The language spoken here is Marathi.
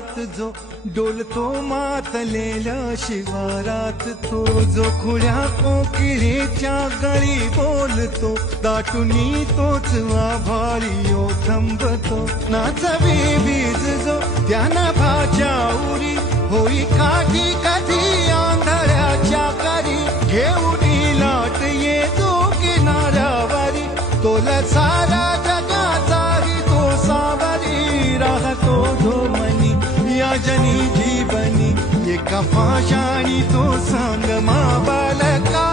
वाऱ्यात जो डोलतो मातलेल्या शिवारात, तो जो खुळ्या कोकिळेच्या गळी बोलतो, दाटुनी तोच आभाळी ओ थंबतो. नाचवी वीज जो त्या नभाच्या उरी, होई काठी कधी आंधळ्याच्या करी, घेऊन लाट येतो किनाऱ्यावरी, तोला सारा जगाचाही तो सावरी, राहतो धोमनी या जनी जीवनी, एका फाशाणी तो सांग मा बालका.